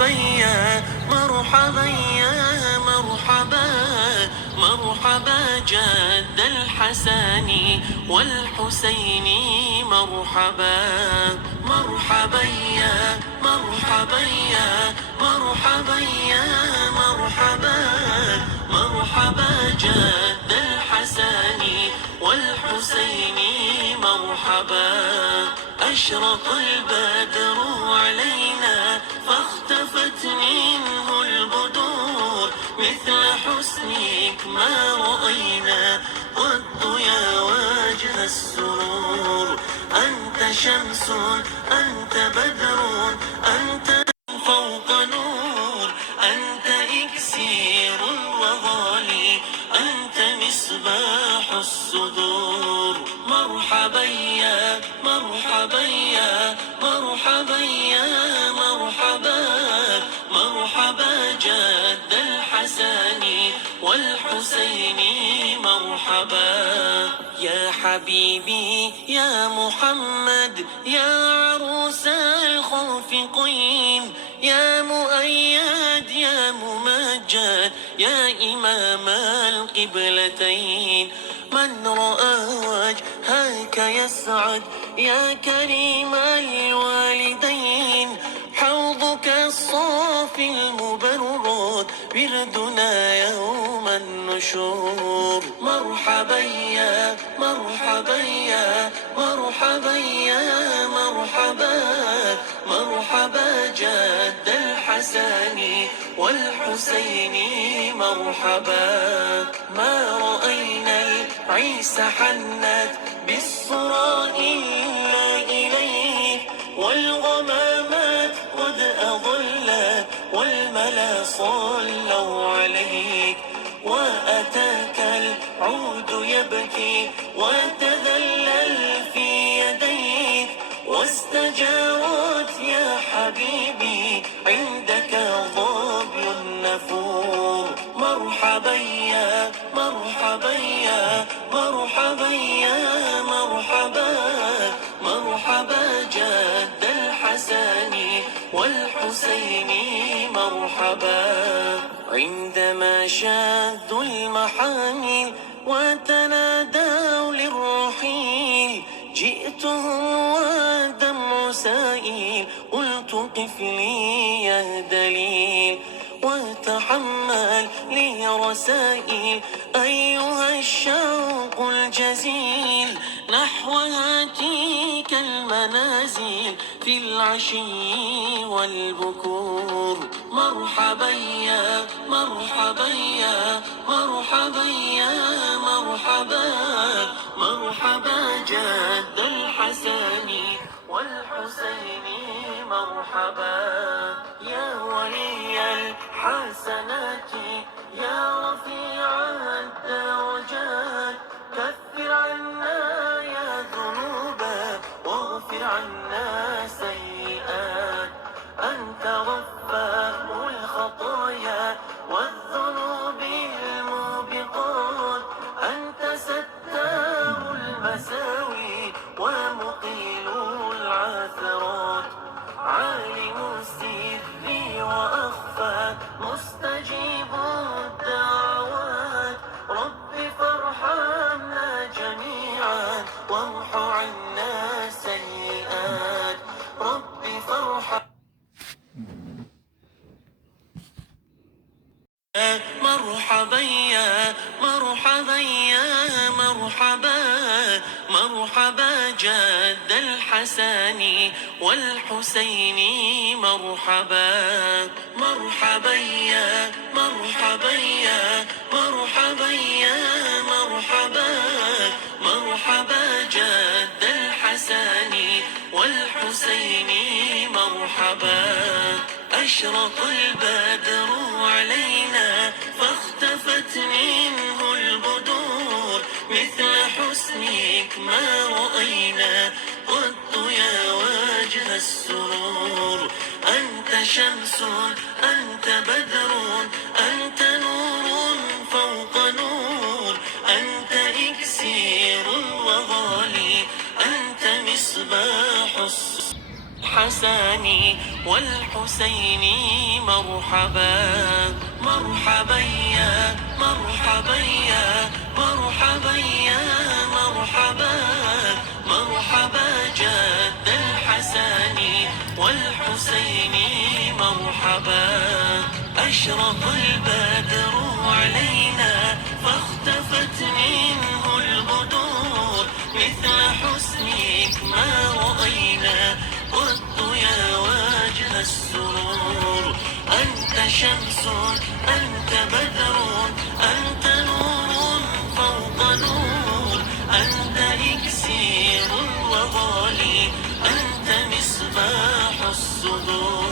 مرحبا يا مرحبا يا مرحبا مرحبا جد الحسن والحسين مرحبا مرحبا يا مرحبا يا مرحبا يا مرحبا مرحبا جد الحسن والحسين مرحبا أشرق البدر علينا فاختفت منه البدور مثل حسنك ما رأينا قد يا وجه السرور أنت شمس أنت بدر أنت فوق نور أنت إكسير وغالي أنت مصباح الصدور مرحبا يا مرحبا يا مرحبا يا مرحبا مرحبا جد الحسن والحسين مرحبا يا حبيبي يا محمد يا عروس الخافقين يا مؤيد يا ممجد يا إمام القبلتين من رأى وجهك يسعد يا كريم الوالدين حوضك الصافي المبرد وردنا يوم النشور مرحبا يا مرحبا يا مرحبا يا مرحبا مرحبا جد الحسن والحسين مرحبا ما رأينا العيس حنت بالصراء إلا إليك والغمامات قد أضلت والملا صلوا عليك وأتاك العود يبكي وتذلل في يديك واستجارت يا حبيبي عندك ظبي النفور مرحبا يا مرحبا يا مرحبا يا مرحبا مرحبا جد الحسن والحسين مرحبا عندما شادوا المحامل وتنادوا للرحيل جئتهم والدمع سائل قلت قف لي يا دليل وتحمل لي رسائل أيها الشوق الجزيل نحو هاتيك المنازل في العشي والبكور مرحبا يا مرحبا يا مرحبا يا مرحبا مرحبا جد الحسن والحسين مرحبا يا ولي الحسنات يا رفيع الدرجات كفر عنا يا ذنوبا واغفر عنا سيئات أنت غفار الخطايا والذنوب الموبقات أنت ستار المساوي ومقيل العثرات عالم السر وأخفى مستجيب الدعوات رب فارحمنا جميعا وامح عنا سيئات رب فارحمنا مرحبا يا مرحبا يا مرحبا مرحبا جد الحسن والحسين مرحبا مرحبا يا مرحبا يا مرحبا يا مرحبا مرحبا جد الحسن والحسين مرحبا أشرق البدر علينا فاختفت منه البدور مثل حسنك ما رأينا قد يا وجه السرور أنت شمس أنت بدر أنت نور فوق نور أنت إكسير وغالي أنت مصباح الصدور الحسن والحسين مرحبا مرحبا يا مرحبا يا مرحبا يا مرحبا مرحبا جد الحسن والحسين مرحبا أشرق البدر علينا فاختفت منه البدور مثل حسنك ما رأينا قد يا وجه السرور أنت شمس أنت بدر أنت نور فوق نور أنت إكسير وغالي أنت مصباح الصدور